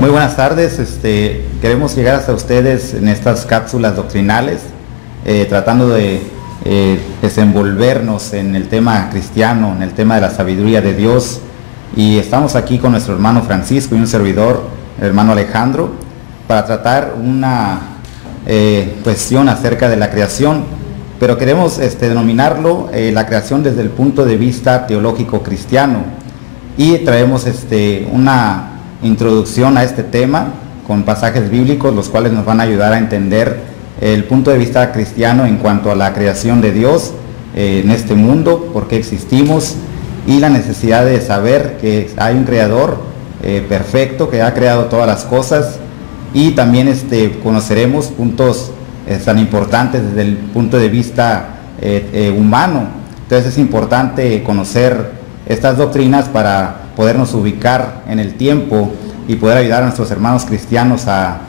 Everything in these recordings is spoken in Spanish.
Muy buenas tardes, queremos llegar hasta ustedes en estas cápsulas doctrinales, tratando de desenvolvernos en el tema cristiano, en el tema de la sabiduría de Dios, y estamos aquí con nuestro hermano Francisco y un servidor, el hermano Alejandro, para tratar una cuestión acerca de la creación, pero queremos denominarlo la creación desde el punto de vista teológico cristiano, y traemos una introducción a este tema con pasajes bíblicos, los cuales nos van a ayudar a entender el punto de vista cristiano en cuanto a la creación de Dios en este mundo, por qué existimos, y la necesidad de saber que hay un creador perfecto que ha creado todas las cosas, y también conoceremos puntos tan importantes desde el punto de vista humano. Entonces es importante conocer estas doctrinas para podernos ubicar en el tiempo y poder ayudar a nuestros hermanos cristianos a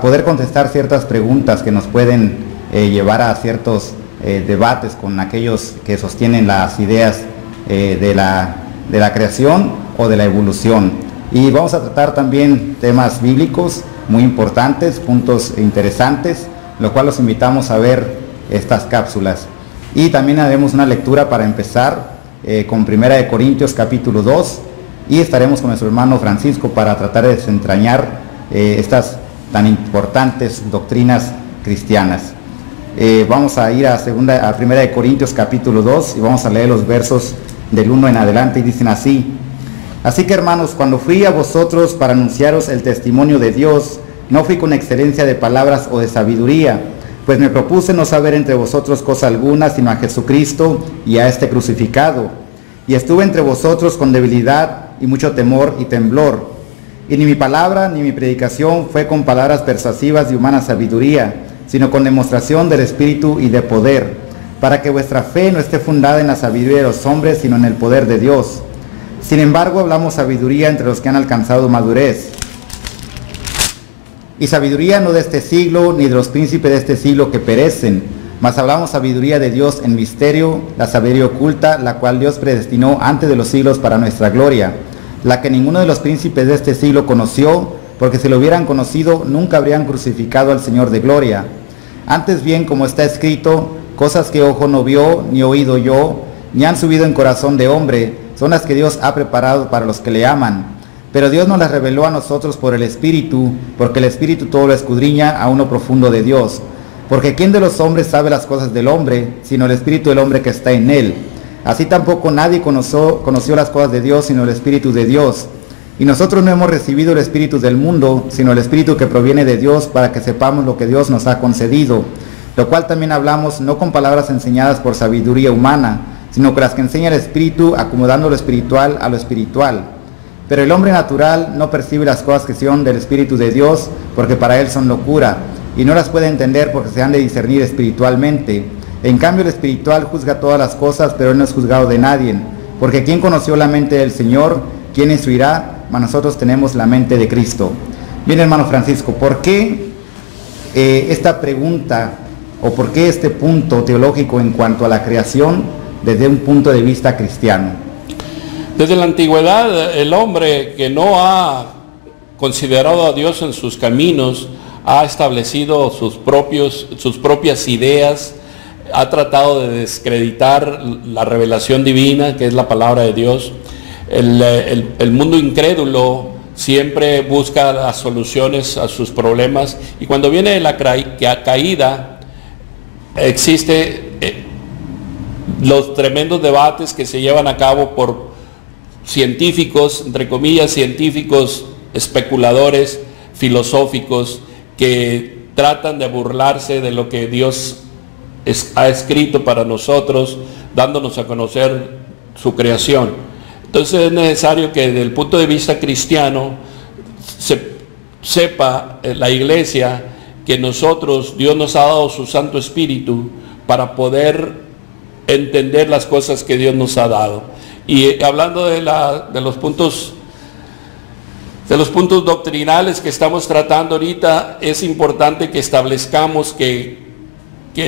poder contestar ciertas preguntas que nos pueden llevar a ciertos debates con aquellos que sostienen las ideas de la creación o de la evolución. Y vamos a tratar también temas bíblicos muy importantes, puntos interesantes, lo cual los invitamos a ver estas cápsulas. Y también haremos una lectura para empezar con 1 Corintios capítulo 2, y estaremos con nuestro hermano Francisco para tratar de desentrañar estas tan importantes doctrinas cristianas. Vamos a ir a 1 Corintios capítulo 2 y vamos a leer los versos del 1 en adelante, y dicen así: Así que, hermanos, cuando fui a vosotros para anunciaros el testimonio de Dios, no fui con excelencia de palabras o de sabiduría, pues me propuse no saber entre vosotros cosa alguna, sino a Jesucristo y a este crucificado. Y estuve entre vosotros con debilidad y mucho temor y temblor. Y ni mi palabra ni mi predicación fue con palabras persuasivas de humana sabiduría, sino con demostración del Espíritu y de poder, para que vuestra fe no esté fundada en la sabiduría de los hombres, sino en el poder de Dios. Sin embargo, hablamos sabiduría entre los que han alcanzado madurez. Y sabiduría no de este siglo, ni de los príncipes de este siglo que perecen, mas hablamos sabiduría de Dios en misterio, la sabiduría oculta, la cual Dios predestinó antes de los siglos para nuestra gloria, la que ninguno de los príncipes de este siglo conoció, porque si lo hubieran conocido, nunca habrían crucificado al Señor de gloria. Antes bien, como está escrito, cosas que ojo no vio, ni oído yo, ni han subido en corazón de hombre, son las que Dios ha preparado para los que le aman. Pero Dios nos las reveló a nosotros por el Espíritu, porque el Espíritu todo lo escudriña a uno profundo de Dios. Porque ¿quién de los hombres sabe las cosas del hombre, sino el Espíritu del hombre que está en él? Así tampoco nadie conoció las cosas de Dios, sino el Espíritu de Dios. Y nosotros no hemos recibido el Espíritu del mundo, sino el Espíritu que proviene de Dios, para que sepamos lo que Dios nos ha concedido. Lo cual también hablamos, no con palabras enseñadas por sabiduría humana, sino con las que enseña el Espíritu, acomodando lo espiritual a lo espiritual. Pero el hombre natural no percibe las cosas que son del Espíritu de Dios, porque para él son locura, y no las puede entender porque se han de discernir espiritualmente. En cambio el espiritual juzga todas las cosas, pero él no es juzgado de nadie. Porque ¿quién conoció la mente del Señor? ¿Quién instruirá? Mas nosotros tenemos la mente de Cristo. Bien, hermano Francisco, ¿por qué esta pregunta, o por qué este punto teológico en cuanto a la creación desde un punto de vista cristiano? Desde la antigüedad, el hombre que no ha considerado a Dios en sus caminos, ha establecido sus propias ideas, ha tratado de descreditar la revelación divina, que es la palabra de Dios. El mundo incrédulo siempre busca las soluciones a sus problemas, y cuando viene la caída, existe los tremendos debates que se llevan a cabo por científicos, entre comillas, científicos especuladores, filosóficos, que tratan de burlarse de lo que Dios ha escrito para nosotros, dándonos a conocer su creación. Entonces es necesario que desde el punto de vista cristiano sepa la iglesia que Dios nos ha dado su Santo Espíritu para poder entender las cosas que Dios nos ha dado. Y hablando de los puntos doctrinales que estamos tratando ahorita, es importante que establezcamos que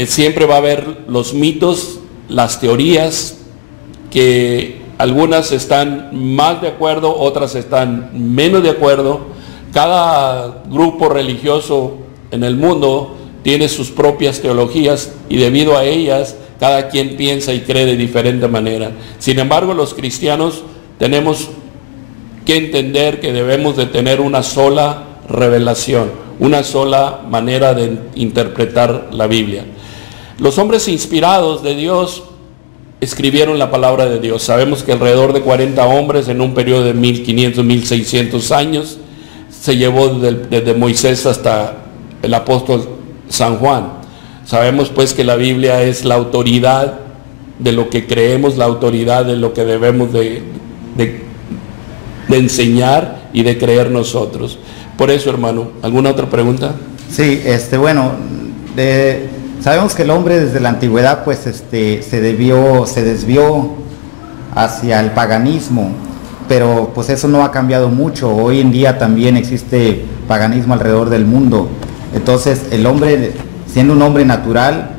siempre va a haber los mitos, las teorías, que algunas están más de acuerdo, otras están menos de acuerdo, cada grupo religioso en el mundo tiene sus propias teologías y debido a ellas cada quien piensa y cree de diferente manera. Sin embargo, los cristianos tenemos que entender que debemos de tener una sola revelación, una sola manera de interpretar la Biblia. Los hombres inspirados de Dios escribieron la palabra de Dios. Sabemos que alrededor de 40 hombres en un periodo de 1500, 1600 años se llevó desde Moisés hasta el apóstol San Juan. Sabemos pues que la Biblia es la autoridad de lo que creemos, la autoridad de lo que debemos de enseñar y de creer nosotros. Por eso, hermano, ¿alguna otra pregunta? Sí, bueno, sabemos que el hombre desde la antigüedad pues se desvió hacia el paganismo, pero pues eso no ha cambiado mucho. Hoy en día también existe paganismo alrededor del mundo. Entonces el hombre, siendo un hombre natural,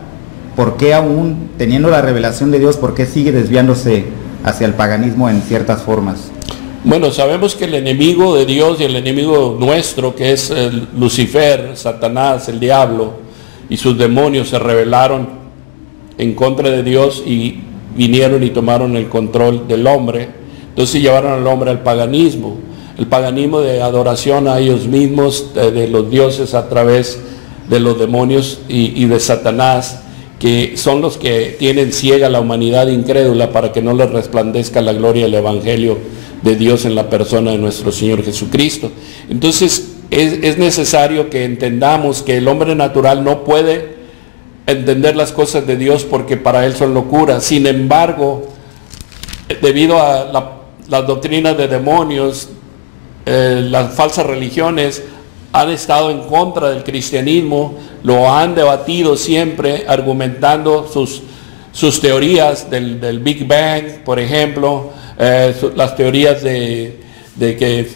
¿por qué aún teniendo la revelación de Dios, por qué sigue desviándose hacia el paganismo en ciertas formas? Bueno, sabemos que el enemigo de Dios y el enemigo nuestro, que es Lucifer, Satanás, el diablo, y sus demonios se rebelaron en contra de Dios y vinieron y tomaron el control del hombre. Entonces llevaron al hombre al paganismo. El paganismo de adoración a ellos mismos, de los dioses a través de los demonios y de Satanás, que son los que tienen ciega la humanidad incrédula para que no les resplandezca la gloria del Evangelio de Dios en la persona de nuestro Señor Jesucristo. Entonces es necesario que entendamos que el hombre natural no puede entender las cosas de Dios porque para él son locuras. Sin embargo, debido a las doctrinas de demonios, las falsas religiones han estado en contra del cristianismo, lo han debatido siempre argumentando sus teorías del Big Bang, por ejemplo, las teorías de que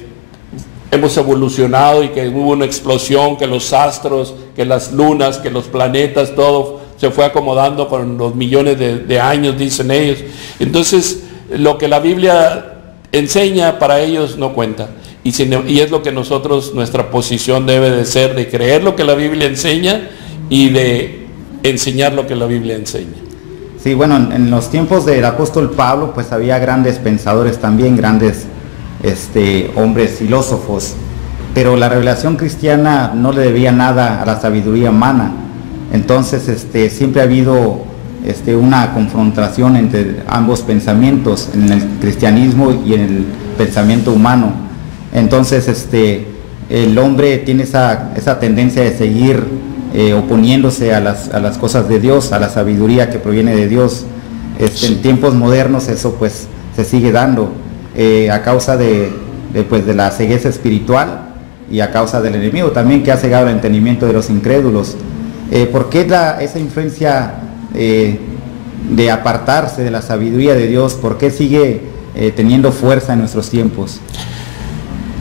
hemos evolucionado y que hubo una explosión, que los astros, que las lunas, que los planetas, todo se fue acomodando con los millones de años, dicen ellos. Entonces, lo que la Biblia enseña para ellos no cuenta. Y es lo que nuestra posición debe de ser, de creer lo que la Biblia enseña y de enseñar lo que la Biblia enseña. Sí, bueno, en los tiempos del apóstol Pablo, pues había grandes pensadores también, grandes hombres filósofos, pero la revelación cristiana no le debía nada a la sabiduría humana. Entonces, siempre ha habido una confrontación entre ambos pensamientos, en el cristianismo y en el pensamiento humano. Entonces, el hombre tiene esa tendencia de seguir oponiéndose a las cosas de Dios, a la sabiduría que proviene de Dios. En tiempos modernos eso pues se sigue dando a causa de la cegueza espiritual y a causa del enemigo también, que ha cegado el entendimiento de los incrédulos. ¿Por qué esa influencia de apartarse de la sabiduría de Dios? ¿Por qué sigue teniendo fuerza en nuestros tiempos?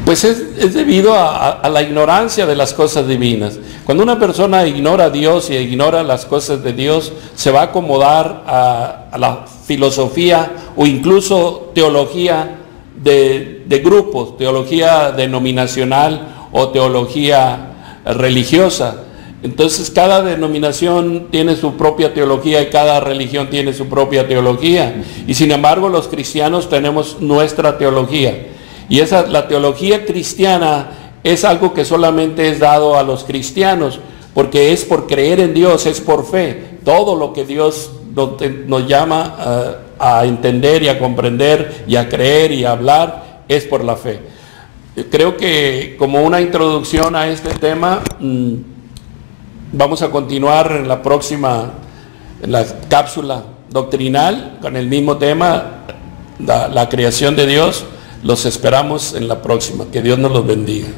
Pues es debido a la ignorancia de las cosas divinas. Cuando una persona ignora a Dios y ignora las cosas de Dios, se va a acomodar a la filosofía o incluso teología de grupos, teología denominacional o teología religiosa. Entonces cada denominación tiene su propia teología y cada religión tiene su propia teología. Y sin embargo los cristianos tenemos nuestra teología. Y la teología cristiana es algo que solamente es dado a los cristianos, porque es por creer en Dios, es por fe. Todo lo que Dios nos llama a entender y a comprender y a creer y a hablar es por la fe. Creo que como una introducción a este tema, vamos a continuar en la próxima, en la cápsula doctrinal, con el mismo tema, la creación de Dios. Los esperamos en la próxima. Que Dios nos los bendiga.